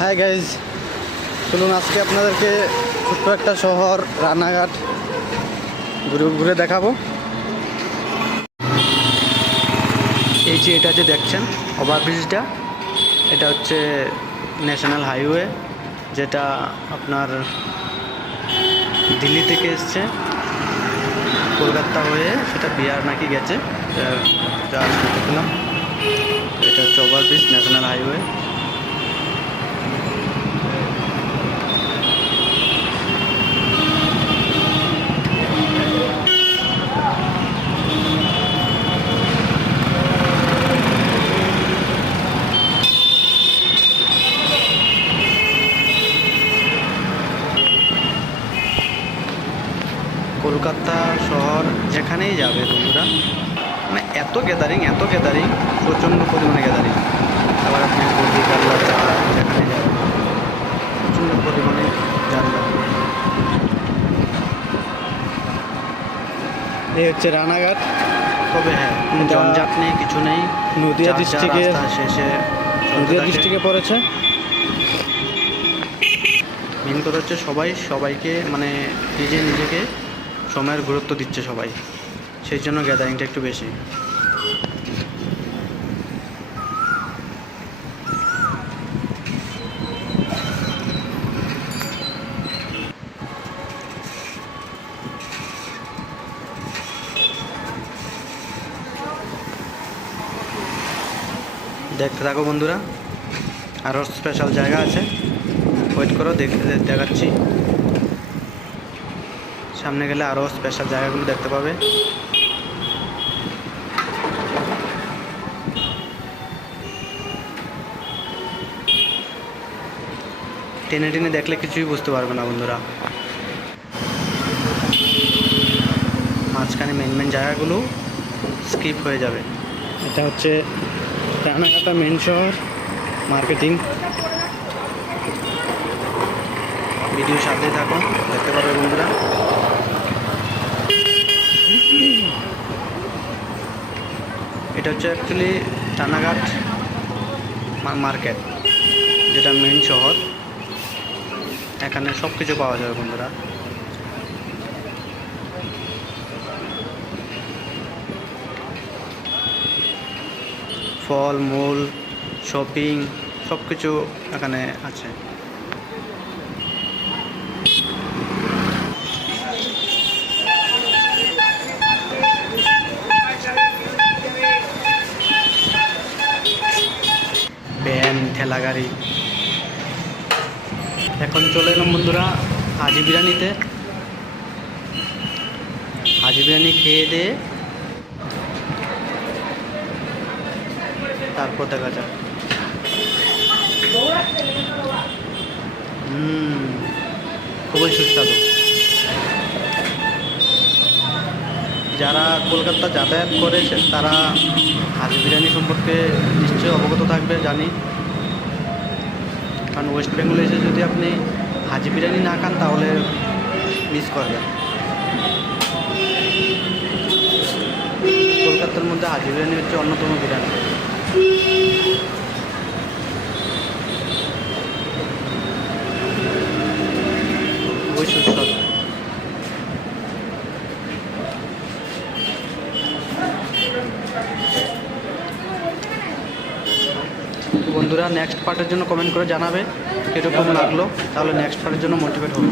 Hi guys, চলুন আজকে আপনাদেরকে ছোট্ট একটা শহর রানাঘাট ঘুরে ঘুরে দেখাবো। এই যে এটা যে দেখছেন ওভারব্রিজটা, এটা হচ্ছে ন্যাশনাল হাইওয়ে, যেটা আপনার দিল্লি থেকে এসছে কলকাতা হয়ে, সেটা বিহার নাকি গেছে, যা দেখলাম। এটা হচ্ছে ওভারব্রিজ ন্যাশনাল হাইওয়ে। কলকাতা শহর যেখানেই যাবে বন্ধুরা, মানে এত গ্যাদারিং প্রচণ্ড পরিমাণে গ্যাদারিং। আবার আপনি গদি কাল্লা যেখানে যাবেন প্রচণ্ড পরিমাণে যানবাহন। এই হচ্ছে রানাঘাট। তবে হ্যাঁ, জঞ্জাট নেই, কিছু নেই। নদিয়া ডিস্ট্রিক্টে পড়েছে। মেন কথা হচ্ছে সবাইকে মানে নিজেকে সময়ের গুরুত্ব দিচ্ছে সবাই, সেই জন্য গ্যাদারিংটা একটু বেশি। দেখতে থাকো বন্ধুরা, আরও স্পেশাল জায়গা আছে, ওয়েট করো, দেখাচ্ছি। সামনে গেলে আরও স্পেশাল জায়গাগুলো দেখতে পাবে। টেনে দেখলে কিছুই বুঝতে পারবে না বন্ধুরা। মাঝখানে মেন জায়গাগুলো স্কিপ হয়ে যাবে। এটা হচ্ছে রানাঘাটা মেন শহর, মার্কেটিং। ভিডিও সাথে থাকো, দেখতে পারবে বন্ধুরা। এটা হচ্ছে অ্যাকচুয়ালি রানাঘাট মার্কেট, যেটা মেন শহর। এখানে সব কিছু পাওয়া যাবে বন্ধুরা। ফল মূল, শপিং, সব কিছু এখানে আছে। ভ্যান, ঠেলা গাড়ি। এখন চলে এলাম বন্ধুরা হাজি বিরিয়ানিতে। হাজি বিরিয়ানি খেয়ে দিয়ে তারপর দেখা যাক। খুবই সুস্বাদু। যারা কলকাতা যাতায়াত করে তারা হাজি বিরিয়ানি সম্পর্কে নিশ্চয়ই অবগত থাকবে, জানি। কারণ ওয়েস্ট বেঙ্গলে এসে যদি আপনি হাজি বিরিয়ানি না খান তাহলে মিস করবেন। কলকাতার মধ্যে হাজি বিরিয়ানি হচ্ছে অন্যতম বিরিয়ানি। খুবই সুস্বাদু। বন্ধুরা, নেক্সট পার্টের জন্য কমেন্ট করে জানাবে কীরকম লাগলো, তাহলে নেক্সট পার্টের জন্য মোটিভেট হবো।